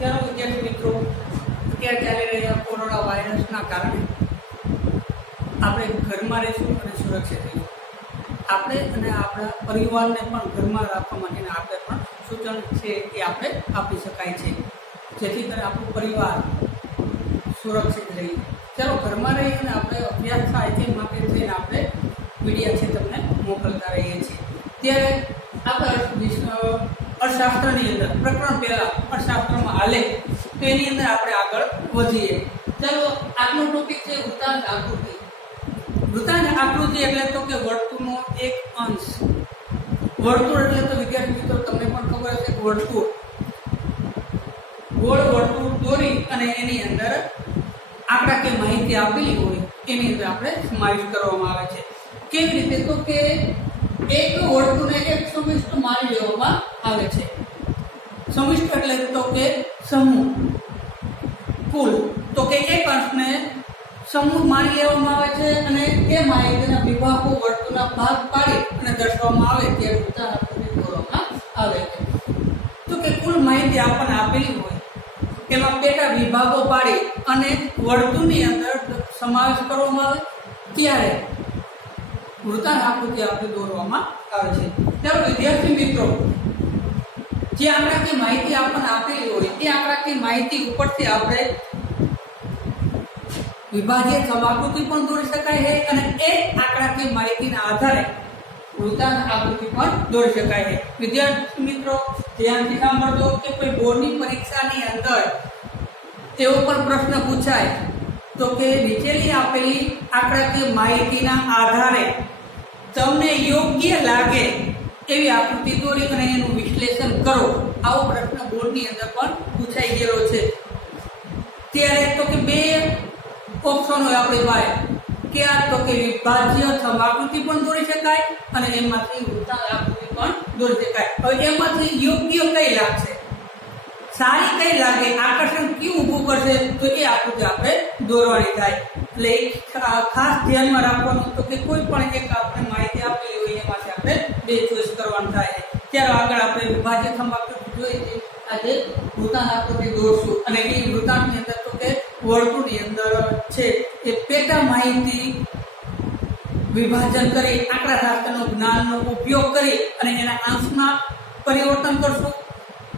ત્યારે વિદ્યાર્થી મિત્રો અત્યારે ચાલી રહ્યા કોરોના વાયરસના કારણે આપણે ઘરમાં રહીશું અને સુરક્ષિત રહીશું. આપણે અને આપણા પરિવારને પણ ઘરમાં રાખવા માટેના આપણે પણ સૂચન છે એ આપણે આપી શકાય છે, જેથી કરીને આપણું પરિવાર સુરક્ષિત રહે. ચાલો ઘરમાં રહી અને આપણે અભ્યાસ થાય તે માટે થઈને આપણે વિડીયો છે તમને મોકલતા રહીએ છીએ. ત્યારે આપણે અર્થશાસ્ત્રની અંદર પ્રકરણ પહેલાં અર્થશાસ્ત્રમાં હાલે તો એની અંદર આપણે આગળ વધીએ. ચાલો આજનો ટોપિક છે વૃત્તાંત આકૃતિ. વૃત્તાંત આકૃતિ એટલે તો કે વર્તુળનો એક અંશ. વર્તુળ એટલે તો વિદ્યાર્થી મિત્રો તમને પણ ખબર હશે કે વર્તુળ, ગોળ વર્તુળ દોરી અને એની અંદર આંકડાકીય માહિતી આપેલી હોય એની અંદર આપણે સમાવેશ કરવામાં આવે છે. કેવી રીતે? તો કે એક વર્તુળને એક સમિષ્ટ માની લેવામાં આવે છે. સમિષ્ટ એટલે તો કે સમૂહ, કુલ, તો કે એક અંશને સમૂહ માની લેવામાં આવે છે અને એ માહિતીના વિભાગો વર્તુળના ભાગ પાડી અને દર્શાવવામાં આવે ત્યારે વૃત્તાંત આકૃતિ દોરવામાં આવે છે. તો કે કુલ માહિતી આપણને આપેલી હોય એમાં પેટા વિભાગો પાડી અને વર્તુળની અંદર સમાવેશ કરવામાં આવે ત્યારે વૃત્તાંત આકૃતિ આપણે દોરવામાં આવે છે. ત્યારે વિદ્યાર્થી મિત્રો જે આંકડાકીય માહિતી આપણને આપેલી હોય એ આંકડાકીય માહિતી ઉપરથી આપણે વિભાજ્ય સમાકૃતિ પણ દોરી શકાય છે અને એ આંકડાકીય માહિતીના આધારે વૃત્તાંત આકૃતિ પણ દોરી શકાય છે. વિદ્યાર્થી મિત્રો ધ્યાનથી સાંભળજો કે કોઈ બોર્ડની પરીક્ષાની અંદર તેવો પણ પ્રશ્ન પૂછાય તો કે નીચેની આપેલી આંકડાકીય માહિતીના આધારે તમને યોગ્ય લાગે એવી આકૃતિ દોરી અને એનું વિશ્લેષણ કરો. આવો પ્રશ્ન બોર્ડની અંદર પણ પૂછાઈ ગયેલો છે. ત્યારે તો કે બે ઓપ્શન હોય આપણી પાસે કે આ તો કે વિભાજ્ય સમાકૃતિ પણ દોરી શકાય અને એમાંથી વૃત્તાંત આકૃતિ પણ દોરી શકાય. હવે એમાંથી યોગ્ય કઈ લાગશે, સારી કઈ લાગે, આકર્ષણ કયું ઊભું કરશે તો એ આકૃતિ આપણે દોરવાની થાય. એટલે ખાસ ધ્યાનમાં રાખવાનું તો કે કોઈ પણ એક આપણે માહિતી આપેલી હોય એમાંથી આપણે બે ચોઈસ કરવાનું થાય. ત્યારે આગળ આપણે વિભાજ્ય સમાકૃતિ જોઈએ છે, આજે વૃત્તાંત આકૃતિ દોરશું અને એ વૃત્તાંતની અંદર તો કે વર્તુળની અંદર છે એ પેટા માહિતી વિભાજન કરી આંકડાશાસ્ત્રનો જ્ઞાનનો ઉપયોગ કરી અને એના અંશમાં પરિવર્તન કરશું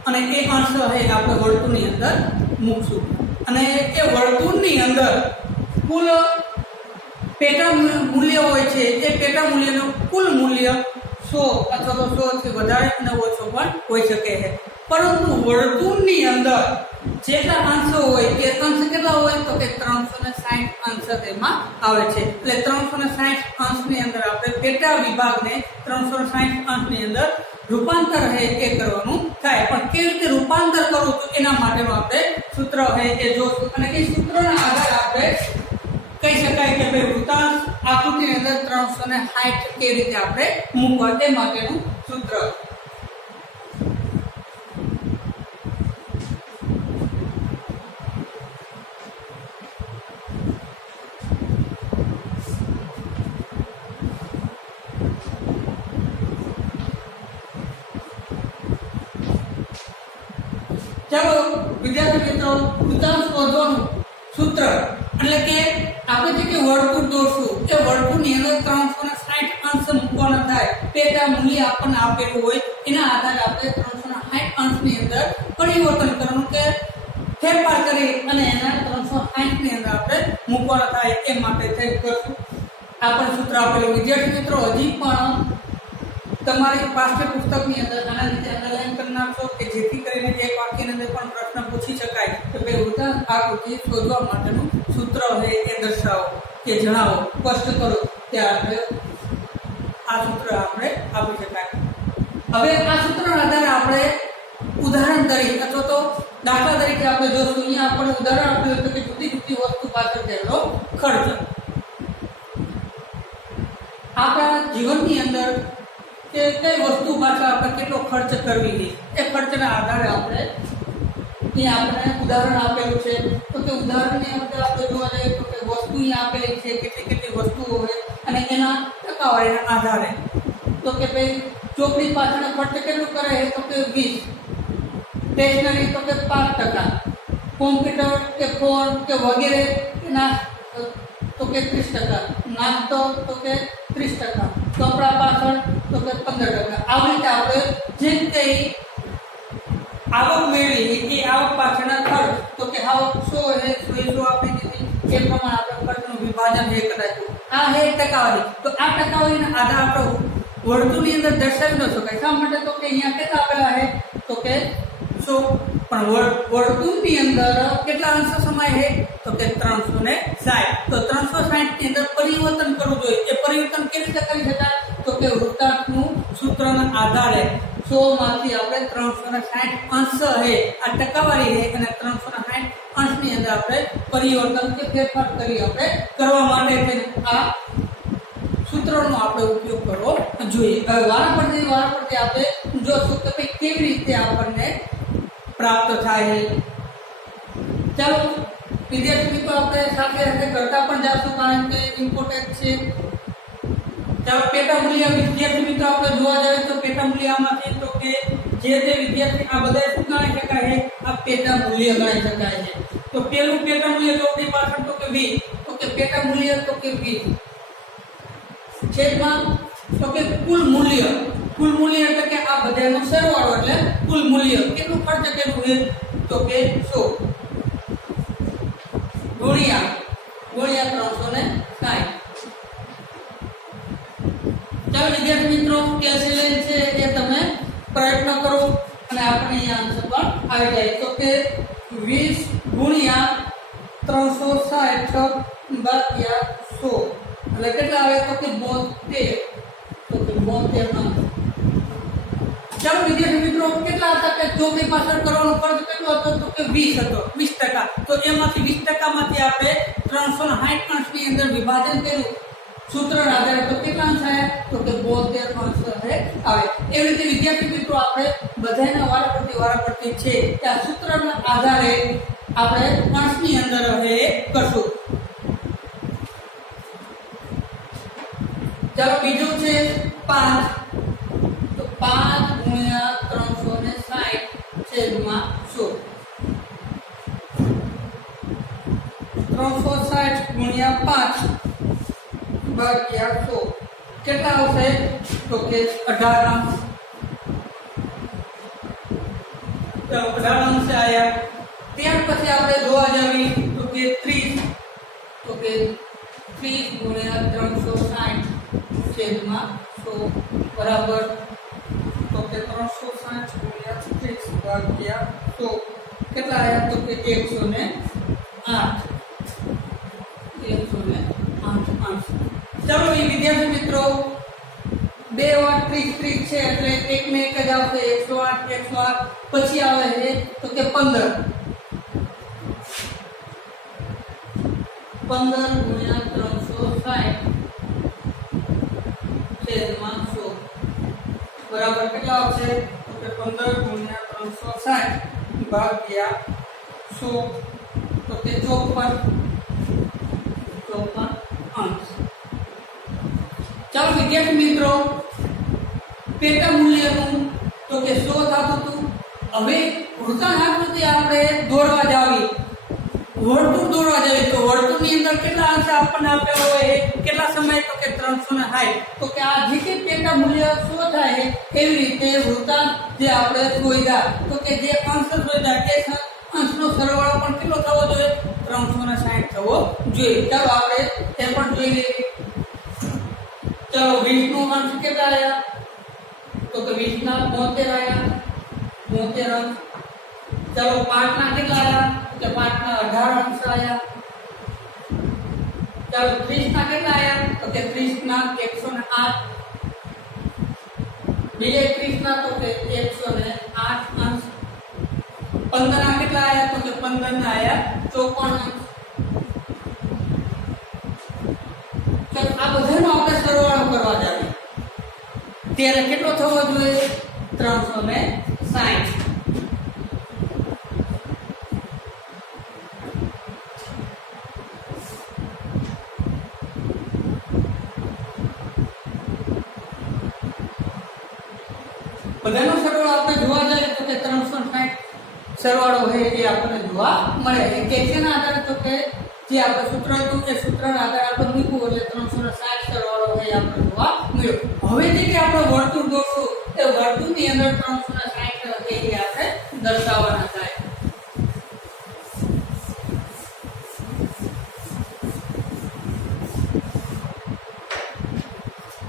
અને એ અંશ છે આપણે વર્તુળની અંદર મૂકશું અને એ વર્તુળની અંદર કુલ પેટા મૂલ્ય હોય છે એ પેટા મૂલ્યનું કુલ મૂલ્ય 100 અથવા તો 100 થી વધારે અને ઓછો પણ હોઈ શકે છે. પરંતુ વર્તુળની અંદર જેટલા અંશો હોય એ અંશ કેટલા હોય તો કે 360 અંશ તેમાં આવે છે. એટલે 360 અંશની અંદર આપણે પેટા વિભાગને 360 અંશની અંદર રૂપાંતર હે એ કરવાનું થાય. પણ કેવી રીતે રૂપાંતર કરવું તો એના માટેનું આપણે સૂત્ર હે એ જોશું અને એ સૂત્રના આધારે આપણે કહી શકાય કે ભાઈ વૃત્તાંત આકૃતિની અંદર 360 કેવી રીતે આપણે મૂકવા તે માટેનું સૂત્ર. ચાલો વિદ્યાર્થી મિત્રો વૃત્તાંત શોધવાનું સૂત્ર એટલે કે આપણે જે કે વર્તુળ દોરશું એ વર્તુળની અંદર 360 અંશ મૂકવાના થાય. પેટા મૂલ્ય આપણને આપેલું હોય એના આધારે આપણે 360 અંશની અંદર પરિવર્તન કરવાનું કે ફેરફાર કરી અને એના 360 ની અંદર આપણે મૂકવાના થાય. એ માટે થઈ કરશું આપણે સૂત્ર આપેલું. વિદ્યાર્થી મિત્રો હજી પણ તમારી પાઠ્યપુસ્તકની અંદર આના રીતે અંડરલાઈન કરી નાખશો કે જેથી કરીને એક વાક્યની અંદર પણ પ્રશ્ન પૂછી શકાય કે ભાઈ વૃત્તાંત આકૃતિ શોધવા માટેનું સૂત્ર છે એ દર્શાવો કે જણાવો, સ્પષ્ટ કરો. ત્યારે આ સૂત્ર આપણે આપી શકાય. હવે આ સૂત્રના આધારે આપણે ઉદાહરણ તરીકે અથવા તો દાખલા તરીકે આપણે જોશું. અહીંયા આપણે ઉદાહરણ આપ્યું હતું કે જુદી જુદી વસ્તુ પાછળ થયેલો ખર્ચ. આપણા જીવનની અંદર કે કઈ વસ્તુ પાછળ આપણે કેટલો ખર્ચ કરવી છે એ ખર્ચના આધારે આપણે અહીંયા આપણે ઉદાહરણ આપેલું છે. તો કે ઉદાહરણની અંદર આપણે જોવા જઈએ તો કે વસ્તુ અહીંયા આપેલી છે, કેટલી કેટલી વસ્તુઓ હોય અને એના ટકાવારીના આધારે તો કે ભાઈ ચોપડી પાછળ ખર્ચ કેટલું કરે તો કે 20 સ્ટેશનરી તો કે 5%, કોમ્પ્યુટર કે ફોન કે વગેરે ના તો કે 30%, નાસ્તો તો કે 30%, કપડા પાછળ તો કે 15%. આવી રીતે આપણે જે કઈ આવક મેળવી એ આવક પાછળના ખર્ચ તો કે આવક 100 છે 100 આપી દીધી એ પ્રમાણે આપણે ખર્ચનું વિભાજન એ કરાયું. આ હે ટકાવારી. તો આ ટકાવારીના આધાર પર વર્તુળની અંદર દર્શાવી ન શકાય. શા માટે? તો કે અહીંયા કેટલા આપેલા છે તો કે 100, પણ વર્તુળની અંદર કેટલા અંશ સમાય છે તો કે 360. તો 360 ની અંદર પરિવર્તન કરવું જોઈએ. એ પરિવર્તન કેવી રીતે કરી શકાય? તો કે વૃત્તાંતનું સૂત્રના આધારે 100 માંથી આપણે 360 અંશ છે આ ટકાવારી છે અને 360 અંશની અંદર આપણે પરિવર્તન કે ફેરફાર કરી આપણે કરવા માટે છે આ સૂત્રનો આપણે ઉપયોગ કરવો જોઈએ. હવે વારાફરતી આપણે જોશું કે ભાઈ કેવી રીતે આપણને પ્રાપ્ત થાય છે. ચાલો વિદ્યાર્થી મિત્રો આપણે સાથે સાથે કરતા પણ જાશું કારણ કે ઇમ્પોર્ટન્ટ છે. ચાલો પેટા મૂલ્ય વિદ્યાર્થી મિત્રો આપણે જોવા જઈએ તો પેટા મૂલ્યમાંથી તો કે જે વિદ્યાર્થી આ બધા શું ગણાઈ શકાય છે? આ પેટા મૂલ્ય ગણાઈ શકાય છે. તો પેલું પેટા મૂલ્ય તો આપણી પાસે તો કે 20, તો કે પેટા મૂલ્ય તો કે 20 છેદમાં તો કે કુલ મૂલ્ય એટલે કે આ બધાનો સરવાળો એટલે કુલ મૂલ્ય કેટલું ખર્ચ કર્યું છે તો કે 100 ગુણ્યા 360. ચાલો વિદ્યાર્થી મિત્રો કેલ્ક્યુલેશન છે એ તમે પ્રયત્ન કરો અને આપણે અહીંયા આન્સર પણ આવી જાય. તો કે 20 ગુણ્યા 360 ભાગ્યા 100 એટલે કેટલા આવે તો કે 72. તો કે 72 અંક. ચાલો વિદ્યાર્થી મિત્રો કેટલા હતા કે ચોકડી પાછળ કરવાનો ખર્ચ કેટલો હતો તો કે 20 હતો 20%. તો એમાંથી 20% માંથી આપણે 360 અંશની અંદર વિભાજન કર્યું સૂત્રના આધારે તો કેટલા અંશ આવ્યા તો કે 72 અંશ આવે. એવી રીતે વિદ્યાર્થી મિત્રો આપણે બધાના વારાફરતી છે કે આ સૂત્રના આધારે આપણે અંશની અંદર હવે કરશું. ચાલો બીજું છે 5. તો 5 ગુણ્યા 360 છેદમાં 100. 360 ગુણ્યા 5 ભાગ્યા 100 કેટલા આવશે તો કે 18 અંશ. તો 18 અંશ આયા. ત્યાર પછી આપણે જોવા જઈએ તો કે 30. તો કે 30 ગુણ્યા 360 છેદમાં 100 બરાબર તો કે 360 ગુણ્યા 30 ભાગ્યા 100 કેટલા આયા તો કે 108. 108 અંશ. ચાલો વિદ્યાર્થી મિત્રો 2 વાર 30 છે એટલે એક ને એક જ આવશે 108 પછી આવે છે તો કે 15 ગુણ્યા 360 છેદમાં 100 બરાબર કેટલા આવશે તો કે 15 ગુણ્યા 360 ભાગ્યા 100 તો કે 54 અંશ. ચાલો વિદ્યાર્થી મિત્રો પેટા મૂલ્યનું તો કે 100 થતું હતું. હવે વૃત્તાંત આકૃતિ આપણે દોરવા જાવી વર્તુળ દોરવા જાવી તો વર્તુળની અંદર કેટલા અંશ આપણને આપેલો હોય કેટલા સમય તો કે 360. તો કે આ જે કે પેટા મૂલ્ય 100 થાય એવી રીતે વૃત્તાંત જે આપણે શોધ્યા તો કે જે અંશ શોધ્યા તે અંશનો સરવાળો પણ કેટલો થવો જોઈએ 360 થવો જોઈએ. ચાલો આપણે તે પણ જોઈ લઈએ. ચાલો 20 નો અંશ કેટલા આવ્યા તો કે 20 ના 72 આવ્યા 72 અંશ. ચાલો 5 ના કેટલા આવ્યા તો કે 5 ના 18 અંશ આવ્યા. ચાલો 30 ના કેટલા આવ્યા તો કે 30 ના 108. બીજા 30 ના તો કે 108 અંશ. 15 ના કેટલા આવ્યા તો કે 15 ના આવ્યા 54 અંશ. આ બધાનો આપણે સરવાળો કરવા જાવે ત્યારે કેટલો થવો જોઈએ 360. બધાનો સરવાળો આપણે જોવા જઈએ તો કે 360 સરવાળો હોય એ આપણને જોવા મળે છે કે જેના આધારે તો કે જે આપણે સૂત્ર હતું એ સૂત્રના આધારે આપણે મૂકવું એટલે 360 સરવાળો હોય એ આપણને જોવા મળ્યો. હવે જે કે આપણે વર્તુળ દોરશું એ વર્તુળની અંદર 360 હોય એ આપણે દર્શાવવાના થાય.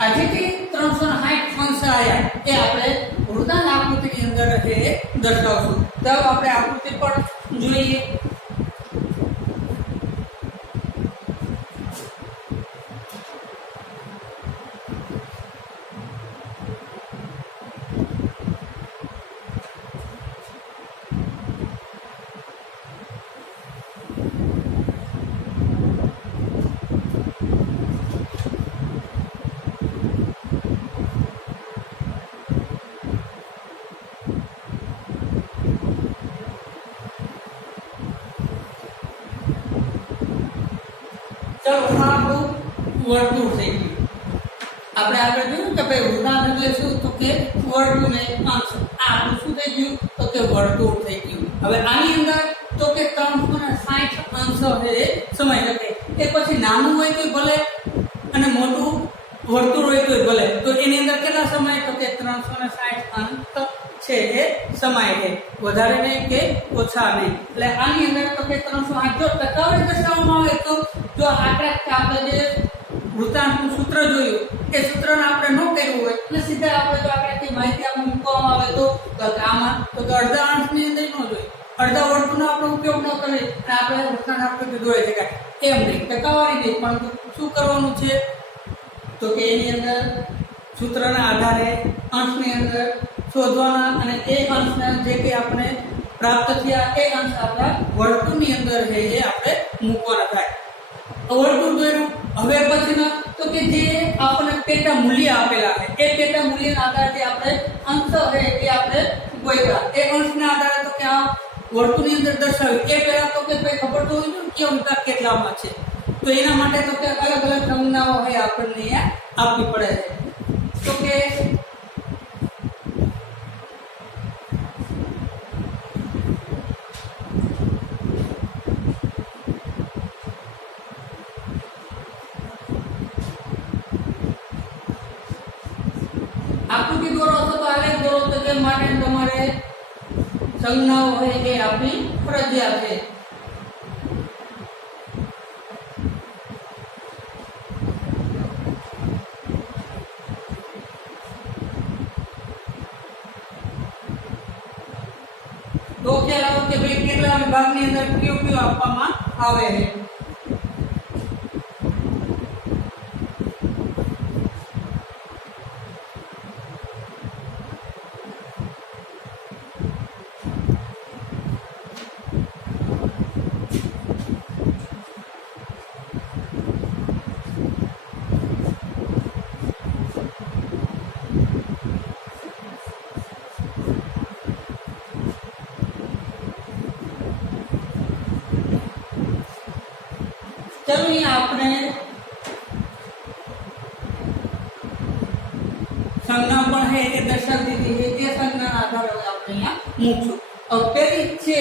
આજે કે 360 અંશ આયા એ આપણે વૃત્તાંત આકૃતિની અંદર એ દર્શાવશું. તો આપણે આકૃતિ પર જોઈએ. ચલો આ આપણું વર્તુળ થઈ ગયું. આપણે આગળ જોયું કે ભાઈ વૃત્તાંત એટલે શું તો કે વર્તુળનો એક અંશ. આ આપણું શું થઈ ગયું તો કે વર્તુળ થઈ ગયું. હવે આની અંદર તો કે 360 અંશ એ સમાઈ શકે. એ પછી નાનું હોય તો ભલે અને મોટું વર્તુળ હોય તો ભલે. તો એની અંદર કેટલા સમાય તો કે 360 અંશ છે એ સમાય છે, વધારે નહીં કે ઓછા નહીં. એટલે આની અંદર તો કે 360 જો ટકાવારી દર્શાવવામાં આવે તો જો આંકડા આપણે જે વૃત્તાંતનું સૂત્ર જોયું એ સૂત્રને આપણે ન કર્યું હોય એટલે સીધા આપણે જો આંકડાની માહિતી આપણે મૂકવામાં આવે તો આમાં તો કે અડધા અંશની અંદર ન જોઈએ, અડધા વર્તુળનો આપણે ઉપયોગ ન કરીએ અને આપણે વૃત્તાંત આકૃતિ દોરી શકાય એમ નહીં, ટકાવારી નહીં. પણ શું કરવાનું છે તો કે એની અંદર સૂત્રના આધારે અંશની અંદર શોધવાના અને એ અંશના જે કે આપણે પ્રાપ્ત થયા એ અંશ આપણા વર્તુળની અંદર છે એ આપણે મૂકવાના થાય. વર્તુળ દોર્યું. હવે પછીના તો કે જે આપણને પેટા મૂલ્ય આપેલા છે એ પેટા મૂલ્યના આધારે આપણે અંશ છે એ આપણે ગોઠવ્યા. એ અંશના આધારે તો કે આ વર્તુળની અંદર દર્શાવ્યું એ પહેલા તો કે ભાઈ ખબર તો હોય ને કે અંતર કેટલામાં છે. તો એના માટે તો કે અલગ અલગ સંજ્ઞાઓ હોય આપણને અહીંયા આપવી પડે છે. તો કે આકૃતિ દોરો તો આલેખ દોરો તો તે માટે તમારે સંજ્ઞાઓ હોય એ આપણી ફરજિયાત છે. તો ખ્યાલ આવો કે ભાઈ કેટલા વિભાગની અંદર કયું કયું આપવામાં આવે છે. चलो यहाँ आपने संज्ञा पण है ये दर्शा दीदी है ये संज्ञा आधार आपने यहाँ मूकशु. और पहली छे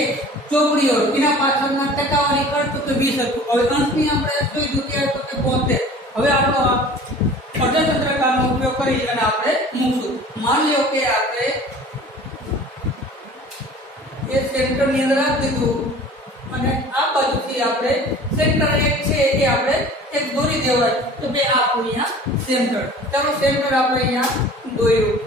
ચોપડી હોય એના પાછળના ટકાવારી કરતો તો 20 હતું. હવે અંશની આપણે જોઈ દુતિયા તો કે 72. હવે આપણો અર્ધચંદ્રાકારનો ઉપયોગ કરી અને આપણે મૂકશું. માની લ્યો કે આપણે એ સેન્ટરની અંદર રાખી દીધું અને આ બાજુથી આપણે સેન્ટર એક છે એ આપણે એક દોરી દેવાય તો બે આ અહીંયા સેન્ટર. ચાલો સેન્ટર આપણે અહીંયા દોર્યું.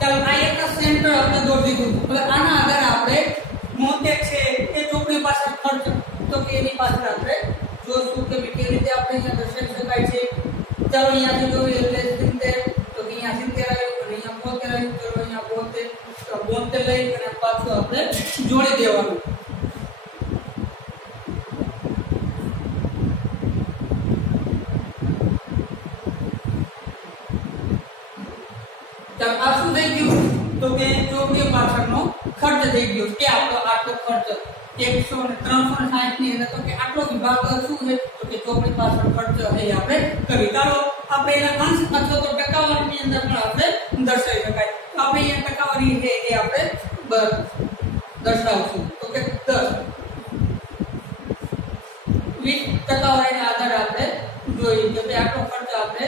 ચાલો આ એક સેન્ટર આપણે દોરી દીધું. હવે આના આધારે આપણે મોટેક છે એ ચોકડી પાછળ ખર્ચ તો કે એની પાછળ આપણે જોશું કે કેવી રીતે આપણે અહીંયા દર્શાવી શકાય છે. ચાલો અહીંયાથી જોઈએ એટલે 70 તો અહીંયા 70 આવ્યું અને અહીંયા 72 આવ્યું. ચલો અહીંયા 72 તો 72 લઈ અને પાછું આપણે જોડી દેવાનું. ચાલો આ શું થઈ ગયું તો કે ચોકડી પાછળનો ખર્ચ થઈ ગયો કે આપણો આટલો ખર્ચ 100 ને 360 ની અંદર તો કે આટલો વિભાગ શું છે તો કે ચોપડી પાછળ ખર્ચ એ આપણે કરી. ચાલો આપણે એના અંશ અથવા તો ટકાવારીની અંદર પણ આપણે દર્શાવી શકાય. તો આપણે અહીંયા ટકાવારી છે એ આપણે દર્શાવશું. તો કે 10 ટકાવારીના આધારે આપણે જોઈએ કે ભાઈ આટલો ખર્ચ આપણે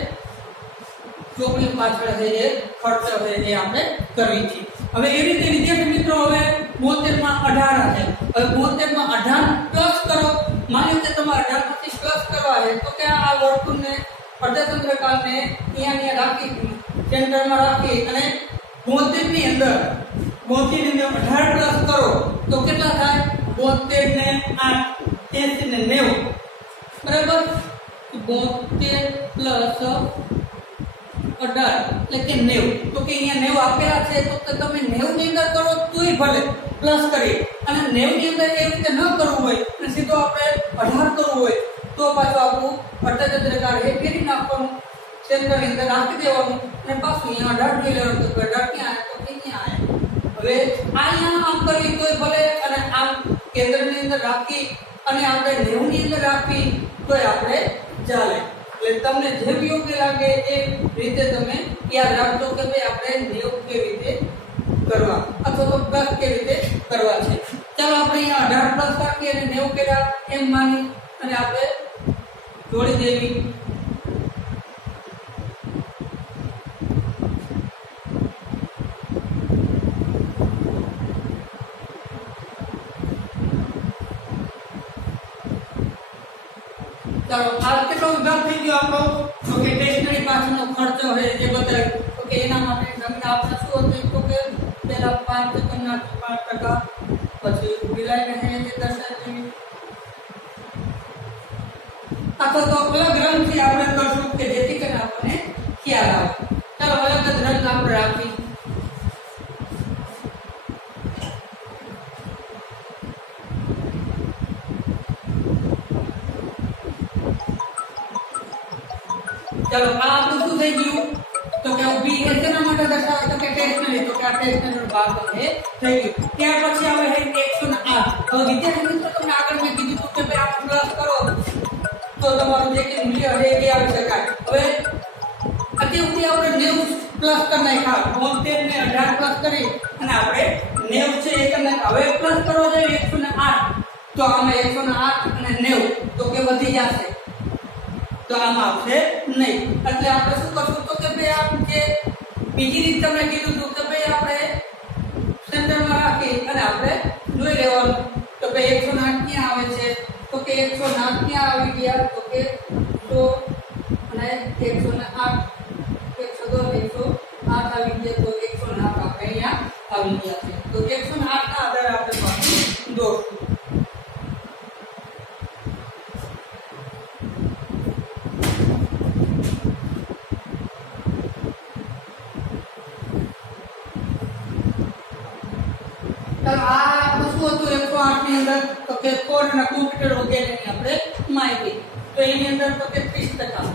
ચોપડી પાછળ છે એ ખર્ચ છે એ આપણે કરવી છે. હવે એ રીતે વિદ્યાર્થી મિત્રો હવે 72 માં 18 છે. હવે 72 માં 18 પ્લસ કરો. માની કે તમારે 18 માંથી પ્લસ કરવા છે તો કે આ વર્તુળને અર્ધચંદ્રકાને અહીંયા રાખી સેન્ટરમાં રાખી અને 72 ની અંદર 18 પ્લસ કરો તો કેટલા થાય? 72 ને 8 80 ને 90 બરાબર. 72 પ્લસ 18 એટલે કે 90. તો કે અહીંયા 90 આપેલા છે તો તમે 90 ની અંદર કરો તોય ભલે પ્લસ કરી અને 90 ની અંદર એ રીતે ન કરવું હોય અને સીધો આપણે 18 કરવું હોય તો પાછું આપણું અર્ધચંદ્રકાર એ ફેરી નાખવાનું, સેન્ટરની અંદર રાખી દેવાનું અને પાછું અહીંયા 18 જોઈ લેવાનું તો 18 ક્યાં આવે તો કે અહીંયા આવે. હવે અહીંયા આમ કરવી તોય ભલે અને આમ કેન્દ્રની અંદર રાખી અને આપણે 90 ની અંદર રાખી તોય આપણે ચાલે. એટલે તમને જે યોગ્ય લાગે એ રીતે તમે યાદ રાખજો કે ભાઈ આપણે 90 કેવી રીતે કરવા અથવા તો પ્લસ કેવી રીતે કરવા છે. ચાલો આપણે અહીંયા 18 પ્લસ રાખીએ અને 90 કર્યા એમ માની અને આપણે જોડી દેવી. ચાલો આ કેટલો વિભાગ થઈ ગયો આપણો? તો કે સ્ટેશનરી પાછળનો ખર્ચો છે એ બતાવ્યું. તો કે એના માટે જમીન આપણે શું હતું તો કે પહેલા 5% પછી ઊભી લાઈન છે એ દર્શાવી અથવા તો અલગ રંગથી આપણે કરશું કે જેથી કરીને આપણને ખ્યાલ આવે. ચાલો અલગ જ રંગ આપણે રાખી. ચાલો આ આપણું શું થઈ ગયું તો કે ઊભી એ શેના માટે દર્શાવે તો કે સ્ટેશનરી. તો કે આ સ્ટેશનરી ભાગ છે થઈ ગયું. ત્યાર પછી આવે છે 108. હવે વિદ્યાર્થી મિત્રો તમને આગળ મેં કીધું કે ભાઈ આ પ્લસ કરો તો તમારું જે કે મૂલ્ય છે એ આવી શકાય. હવે અત્યાર સુધી આપણે 90 પ્લસ કરી નાખ્યા, 72 ને 18 પ્લસ કરી અને આપણે 90 છે એ કરી નાખ્યા. હવે પ્લસ કરવો જોઈએ 108 તો આમાં 108 અને 90 તો કે વધી જશે તો આમાં આવશે નહીં. એટલે આપણે શું કરશું તો કે ભાઈ આ જે બીજી રીત તમને કીધું હતું કે ભાઈ આપણે સેન્ટરમાં રાખી અને આપણે જોઈ લેવાનું તો ભાઈ 108 ક્યાં આવે છે તો કે 108 ક્યાં આવી ગયા તો કે 100 અને 108 110 108 આવી ગયા તો 108 આપણે અહીંયા આવી ગયા છે. તો 108 ના આધારે આપણે પાછું દોરશું. આ વસ્તુ હતું 108 ની અંદર તો કે કોડ અને કોમ્પ્યુટર વગેરેની આપણે માહિતી. તો એની અંદર તો કે 30%.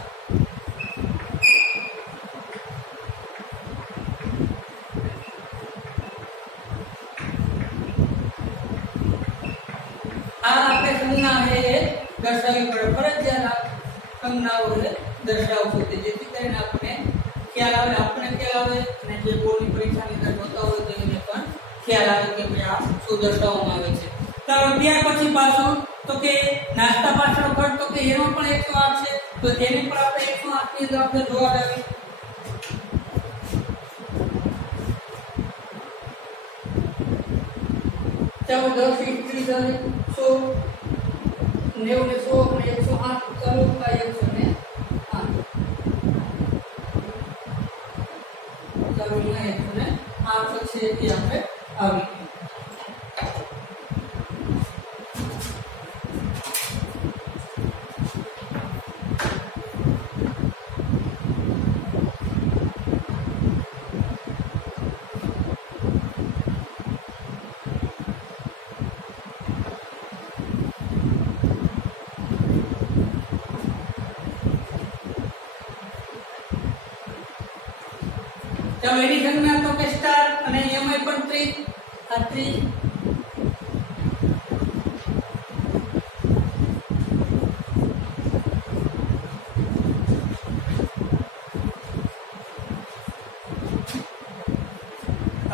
આ આપણે સંજ્ઞા છે એ દર્શાવવી પડે. ફરજિયાત સંજ્ઞાઓ દર્શાવવું છે જેથી કરીને આપણે ખ્યાલ આવે, આપણે ખ્યાલ આવે અને જે બોર્ડની પરીક્ષાની અંદર જોતા હોય તો એને પણ ખ્યાલ આવે કે ભાઈ આ શું દર્શાવવામાં આવે છે. ચાલો ત્યાર પછી પાછું તો કે નાસ્તા પાછળ ખર્ચ તો કે એનો પણ 108 છે તો તેને પણ આપણે 108 ની અંદર આપણે જોવા લાગી. ચાલો 10 20 30 100 90 ને 100 અને 108 ચાલો આ 108 ચાલો અહીંયા 108 છે એ આપણે આવી. ચાલો એની સંજ્ઞા તો કે સ્ટાર અને એમાં પણ 30 આ 30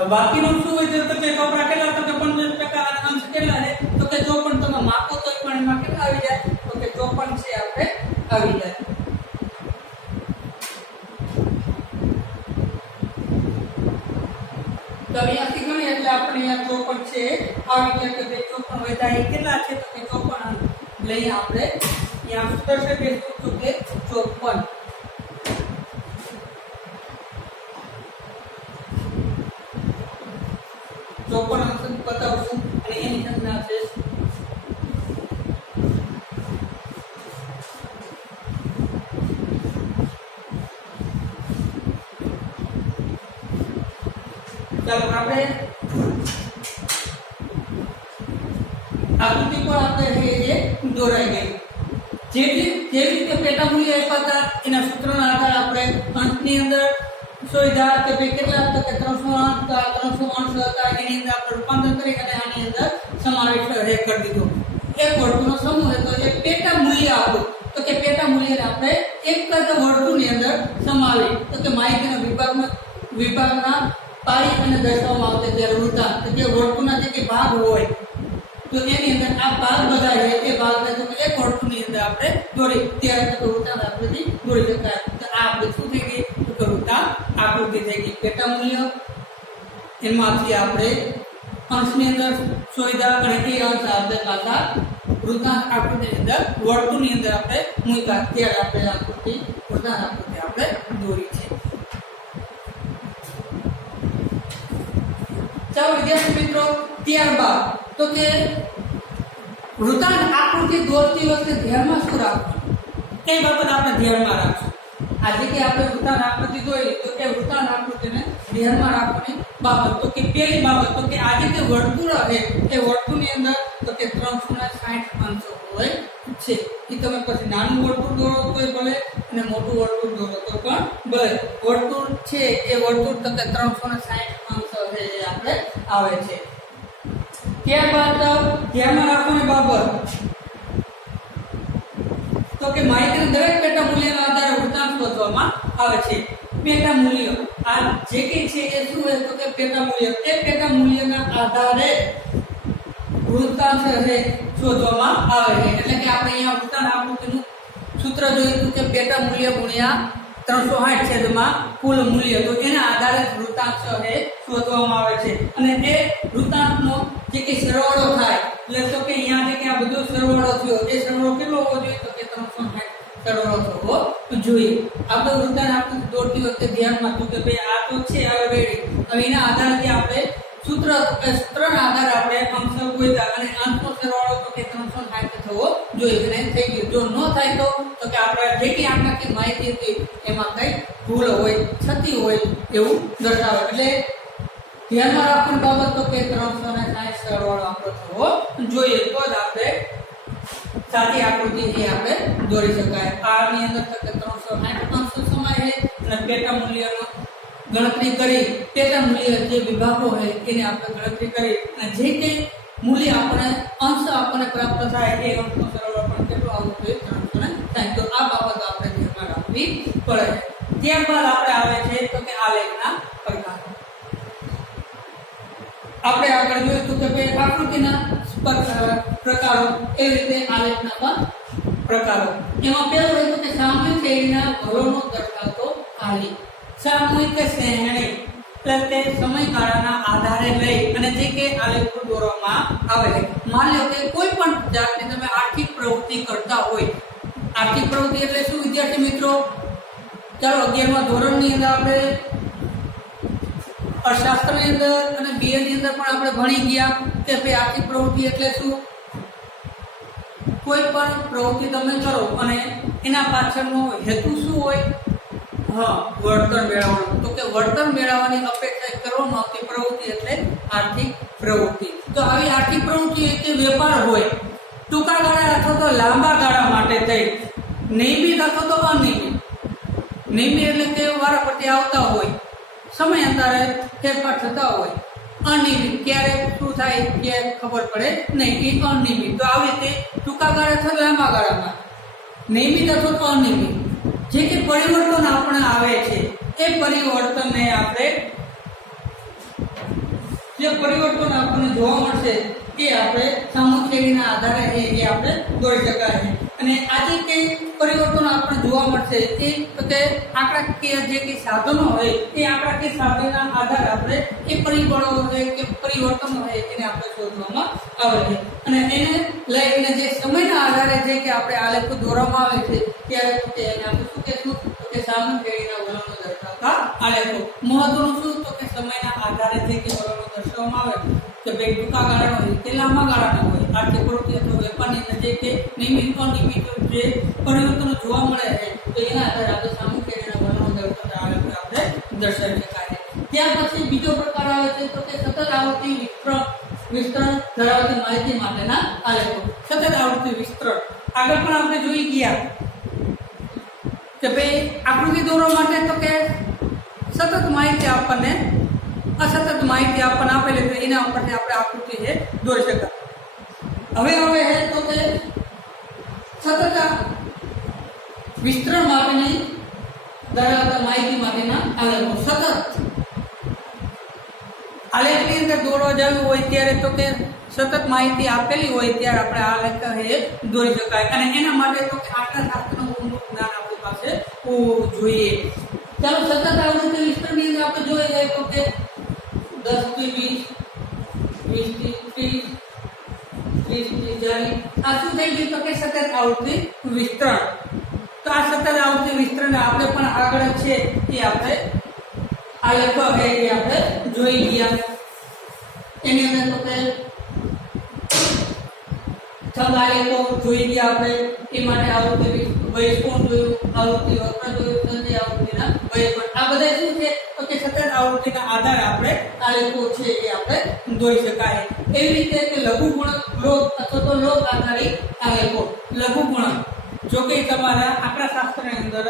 બાકીનું શું હોય છે તો કે કપડા કેટલા તો કે 15% અને અંશ કેટલા છે તો કે 54 તમે માપો તો પણ એમાં કેટલા આવી જાય તો કે 54 છે આપણે આવી જાય. તો અહીંયાથી ગણીએ એટલે આપણે અહીંયા 54 છે આવી ગયા કે 54 વધારે કેટલા છે તો કે 54 લઈએ આપણે અહીંયા સૂત્ર છે કે શું કે 54 અંશ બતાવશું અને એની સંજ્ઞા છે ચાલો આપણે આકૃતિ પર આપણે જે દોરાઈ ગઈ જે રીતે પેટા મૂલ્ય આપ્યા હતા એના સૂત્રના આધારે આપણે અંશની અંદર શોધ્યા કે ભાઈ કેટલા તો કે 300 અંશ હતા એની અંદર આપણે રૂપાંતર કરી અને આની અંદર સમાવેશ કરી દીધો. એક વર્તુળનો સમૂહ હતો એ પેટા મૂલ્ય આપ્યું તો કે પેટા મૂલ્યને આપણે એક જ વર્તુળની અંદર સમાવી તો કે માહિતીના વિભાગના પારી અને દર્શાવવામાં આવતા ત્યારે વૃત્તાંત તો કે વર્તુળના જે ભાગ હોય તો એની અંદર આ ભાગ બધા છે એ ભાગને તો એક વર્તુળની અંદર આપણે દોરી ત્યારે તો વૃત્તાંત આકૃતિ દોરી શકાય. તો આ આપણે શું થઈ ગઈ તો વૃત્તાંત આકૃતિ થઈ ગઈ. પેટા મૂલ્ય એમાંથી આપણે અંશની અંદર શોધ્યા અને એ અંશ આપણે પાછા વૃત્તાંત આકૃતિની અંદર વર્તુળની અંદર આપણે મૂક્યા ત્યારે આપણે આકૃતિ વૃત્તાંત આકૃતિ આપણે દોરી છે. ચાલો વિદ્યાર્થી મિત્રો ત્યારબાદ તો કે વૃત્તાંત આકૃતિ દોરતી વખતે ધ્યાનમાં શું રાખવું કઈ બાબત આપણે ધ્યાનમાં રાખશું. આજે કે આપણે વૃત્તાંત આકૃતિ દોરી તો કે વૃત્તાંત આકૃતિને ધ્યાનમાં રાખવાની બાબત તો કે પહેલી બાબત તો કે આજે કે વર્તુળ છે એ વર્તુળની અંદર તો કે 360 અંશો હોય છે. એ તમે પછી નાનું વર્તુળ દોરો તોય ભલે અને મોટું વર્તુળ દોરો તો પણ ભલે વર્તુળ છે એ વર્તુળ તો કે 360 અંશો છે એ આપણે આવે છે. ત્યારબાદ ધ્યાનમાં રાખવાની બાબત તો કે માહિતીના દરેક પેટા મૂલ્યના આધારે વૃત્તાંત શોધવામાં આવે છે. પેટા મૂલ્ય આ જે કે છે એ શું હોય તો કે પેટા મૂલ્ય એ પેટા મૂલ્યના આધારે વૃત્તાંત છે શોધવામાં આવે છે. એટલે કે આપણે અહીંયા વૃત્તાંત આકૃતિનું સૂત્ર જોયું કે પેટા મૂલ્ય ગુણ્યા 360 છેદમાં કુલ મૂલ્ય તો એના આધારે વૃત્તાંત છે શોધવામાં આવે છે. અને એ વૃત્તાંતનો જે કે સરવાળો થાય એટલે તો કે અહીંયા જે કે આ બધો સરવાળો થયો એ સરવાળો કેટલો હોવો જોઈએ તો કે 360 સરવાળો થવો જોઈએ. આપણે વૃત્તાંત આકૃતિ દોરતી વખતે ધ્યાનમાં તો કે ભાઈ આ તો છે ઓલરેડી હવે એના આધારે આપણે સૂત્રના આધારે આપણે અંશ ગોત્યા અને અંશનો સરવાળો તો કે 360 થવો જોઈએ અને થઈ ગયું. જો ન થાય તો કે આપણે જે કે આંકડાકીય માહિતી હતી એમાં કઈ ભૂલ હોય છતી હોય એવું દર્શાવે. એટલે ધ્યાનમાં રાખવાની બાબત તો કે 360 સરવાળો આપણો થવો જોઈએ તો જ આપણે સાચી આકૃતિ એ આપણે દોરી શકાય. આની અંદર તો કે 360 અંશો સમાય છે અને પેટા મૂલ્યનો ગણતરી કરી પેટા મૂલ્ય જે વિભાગો હોય એને આપણે ગણતરી કરી અને જે કે મૂલ્ય આપણે અંશ આપણને પ્રાપ્ત થાય એ અંશનો સરવાળો પણ કેટલો આવવો જોઈએ 360. તો આ બાબત આપણે ધ્યાનમાં રાખવી પડે. ત્યારબાદ આપણે આવે છે તો કે આલેખના પ્રકાર. આપણે આગળ જોયું તો કે ભાઈ આકૃતિના પ્રકારો એ રીતે આલેખના પણ પ્રકારો. એમાં પહેલો હોય તો કે સામૂહિક શૈલીના ભરોનો દર્શાવતો આલેખ. સામૂહિક શ્રેણી એટલે કે સમયગાળાના આધારે લઈ અને જે કે આલેખો દોરવામાં આવે છે. માની લો કે કોઈ પણ જાતની તમે આર્થિક પ્રવૃત્તિ કરતા હોય. આર્થિક પ્રવૃત્તિ એટલે શું વિદ્યાર્થી મિત્રો? ચાલો 11મા ધોરણની અંદર આપણે અર્થશાસ્ત્રની અંદર અને BA ની અંદર પણ આપણે ભણી ગયા કે ભાઈ આર્થિક પ્રવૃત્તિ એટલે શું? કોઈ પણ પ્રવૃત્તિ તમે કરો અને એના પાછળનો હેતુ શું હોય? વળતર મેળવવાનું. તો કે વળતર મેળવવાની અપેક્ષા કરવામાં આવતી પ્રવૃત્તિ એટલે આર્થિક પ્રવૃત્તિ. તો આવી આર્થિક પ્રવૃત્તિ કે વેપાર હોય ટૂંકા ગાળા અથવા તો લાંબા ગાળા માટે થઈ નિયમિત અથવા તો અનિયમિત. નિયમિત એટલે કે વારાફરતી આવતા હોય સમયાંતરે ફેરફાર થતા હોય. અનિયમિત ક્યારે શું થાય કે ખબર પડે નહીં એ અનિયમિત. તો આવી રીતે ટૂંકા ગાળા અથવા લાંબા ગાળામાં નિયમિત અથવા તો અનિયમિત જે કે પરિવર્તન આપણે આવે છે એ પરિવર્તનને આપણે જે પરિવર્તન આપણને જોવા મળશે એ આપણે સામુખેડીના આધારે એ આપણે દોરી શકાય છે. અને આજે કઈ પરિવર્તન આપણને જોવા મળશે એ તો કે આંકડાકીય જે કઈ સાધનો હોય એ આંકડાકીય સાધનના આધારે આપણે એ પરિબળો હોય કે પરિવર્તનો હોય એને આપણે શોધવામાં આવે છે. અને એને લઈને જે સમયના આધારે જે કે આપણે આલેખો દોરવામાં આવે છે ત્યારે તો કે એને આપણે શું કહેશું તો કે સામુખેડીના વલણો દર્શાવતા આલેખો. મહત્વનું શું તો કે સમયના આધારે જે કે વલણો દર્શાવવામાં આવે કે ભાઈ ટૂંકા ગાળાનો હોય કે લાંબા ગાળાનો હોય, આર્થિક પ્રવૃત્તિ અથવા વેપારની અંદર જે કે નિયમિત અનિયમિત જે પરિવર્તનો જોવા મળે છે તો એના આધારે આપણે સામુખેડીના વલણો દર્શાવતા આલેખો આપણે દર્શાવી શકાય છે. ત્યાર પછી બીજો પ્રકાર આવે છે તો કે સતત આવૃત્તિ વિસ્તરણ ધરાવતી માહિતી માટેના આલેખો. સતત આવૃત્તિ વિસ્તરણ આગળ પણ આપણે જોઈ ગયા કે ભાઈ આકૃતિ દોરવા માટે તો કે સતત માહિતી આપણને અસતત માહિતી આપણને આપેલી તો એના ઉપરથી આપણે આકૃતિ છે દોરી શકાય. હવે હે તો કે સતત વિસ્તરણ માટેની ધરાવતા માહિતી માટેના આલેખો. સતત આલેખની અંદર દોરવા જવું હોય ત્યારે તો કે સતત માહિતી આપેલી હોય ત્યારે આપણે આલેખ એ દોરી શકાય. અને એના માટે તો કે આંકડાશાસ્ત્રનું ઊંડું જ્ઞાન આપણી પાસે હોવું જોઈએ. ચાલો સતત આવૃત્તિ વિસ્તરણની અંદર આપણે જોઈ જાય તો કે 10 થી 20, 20 થી 30, 30 થી 40 આ શું થઈ ગયું તો કે સતત આવૃત્તિ વિસ્તરણ. તો આ સતત આવૃત્તિ વિસ્તરણ આપણે પણ આગળ છે એ આપણે આલેખો છે એ આપણે જોઈ ગયા. એની અંદર તો કે છ આલેખો જોઈ ગયા આપણે. એ માટે આવૃત્તિ વયસ્કોણ જોયું, આવૃત્તિ વક્ર જોયું, સંજય આવૃત્તિના વયસ્કોણ. આ બધા શું છે તો કે સતત આવૃત્તિના આધારે આપણે આલેખો છે એ આપણે દોરી શકાય. એવી રીતે કે લઘુગુણક લોક અથવા તો લોક આધારિત આલેખો. લઘુગુણક જો કે તમારા આંકડાશાસ્ત્રની અંદર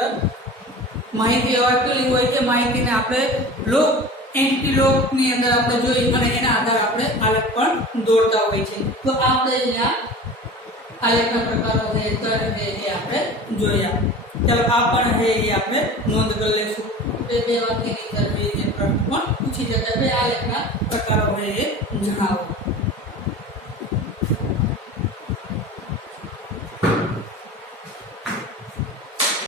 માહિતી આપેલી હોય કે માહિતીને આપણે લોક એન્ટિટી લોકની અંદર આપણે જોઈ અને એના આધારે આપણે આલેખ પણ દોરતા હોય છે. તો આપણે અહીંયા આલેખના પ્રકારો છે એ આપણે જોયા. ચાલો આ પણ છે એ આપણે નોંધ કરી લેશું. બે વાક્યની અંદર પ્રશ્ન પણ પૂછી શકાય. આલેખના પ્રકારો છે એ જણાવો.